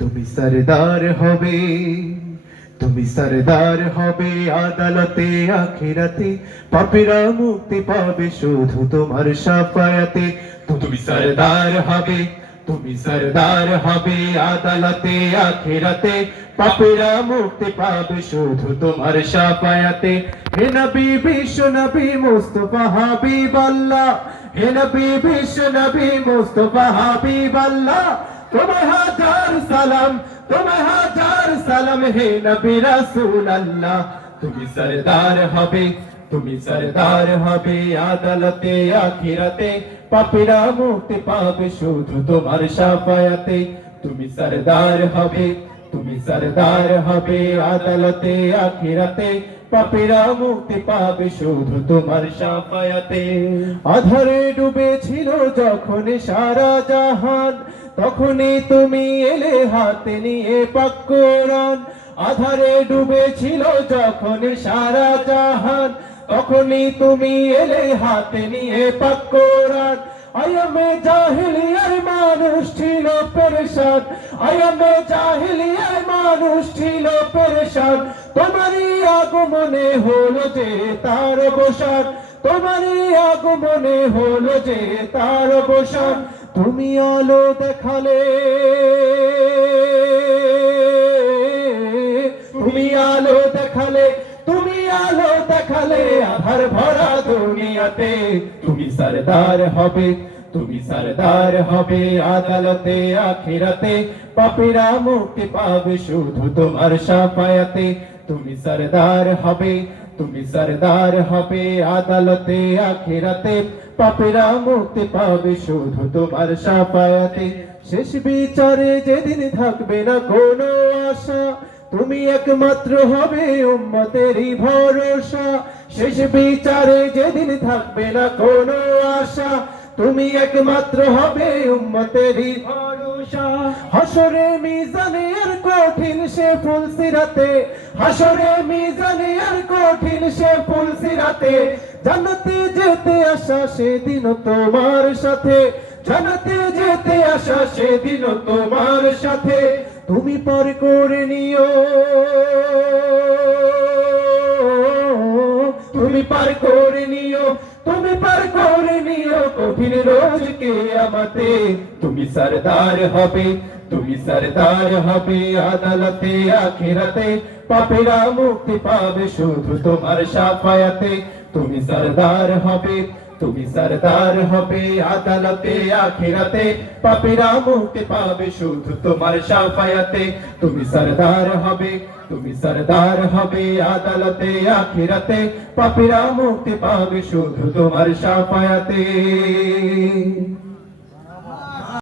তুমি সরদার হবে, তুমি সরদার হবে আদালতে আখিরাতে, পাপীরা মুক্তি পাবে শুধু তোমার শাফায়াতে। তুমি সরদার হবে, তুমি সরদার হবে আদালতে আখিরাতে, পাপীরা মুক্তি পাবে শুধু তোমার শাফায়াতে। হে নবী বিশ্ব নবী মুস্তাফা হাবিবাল্লাহ, হে নবী বিশ্ব নবী মুস্তাফা হাবিবাল্লাহ, তোমায় হাজার সালাম, তোমায় হাজার সালাম হে নবী রাসূলুল্লাহ। তুমি সরদার হবে, তুমি সরদার হবে আদালতে আখিরাতে, পাপীরা মুক্তি পাবে শুধু তোমার শাফায়াতে। তুমি সরদার হবে, তুমি সরদার হবে আদালতে আখিরাতে, পাপীরা মুক্তি পাবে শুধু তোমার শাফায়াতে। আধারে ডুবেছিল যখন সারা জাহান, তখনই তুমি এলে হাতে নিয়ে পাক কোরআন। আধারে ডুবেছিল যখন সারা জাহান, তখনই তুমি এলে হাতে নিয়ে পাক কোরআন। আয়ামে জাহিলিয়ার মানুষ ছিল পেরেশান, আয়ামে জাহিলিয়ার মানুষ ছিল পেরেশান, তোমারই আগমনে হলো যে তার অবসান, তোমারই আগমনে হলো যে তার অবসান। তুমি আলো দেখালে, তুমি আলো দেখালে, তুমি আলো দেখালে আধার ভরা দুনিয়াতে। তুমি সরদার হবে, তুমি সরদার হবে আদালতে আখিরাতে, পাপীরা মুক্তি পাবে শুধু তোমার শাফায়াতে। তুমি সরদার হবে, তুমি সরদার হবে আদালতে আখিরাতে, পাপীরা মুক্তি পাবে শুধু তোমার শাফায়াতে। শেষ বিচারে যেদিন থাকবে না কোনো আশা, তুমি একমাত্র হবে উম্মতেরই ভরসা। শেষ বিচারে যেদিন থাকবে না কোনো আশা, তুমি একমাত্র হবে উম্মতেরই ভরসা। হাসরে মিজানে আর কঠিন সে ফুলসিরাতে, হাসরে মিজানে আর কঠিন সে ফুলসিরাতে, জান্নাতে যেতে আসা সেদিন তোমার সাথে, জান্নাতে যেতে আসা সেদিন তোমার সাথে। তুমি পার করে নিও, তুমি পার করে নিও, তুমি পার করে নিও কঠিন রোজ কিয়ামতে। তুমি সরদার হবে, তুমি সরদার হবে আদালতে আখিরাতে, পাপীরা মুক্তি পাবে শুধু তোমার শাফায়াতে। তুমি সরদার হবে, তুমি সরদার হবে আদালতে আখিরাতে, পাপীরা মুক্তি পাবে শুধু তোমার শাফায়াতে। তুমি সরদার হবে, তুমি সরদার হবে আদালতে আখিরাতে, পাপীরা মুক্তি পাবে শুধু তোমার শাফায়াতে।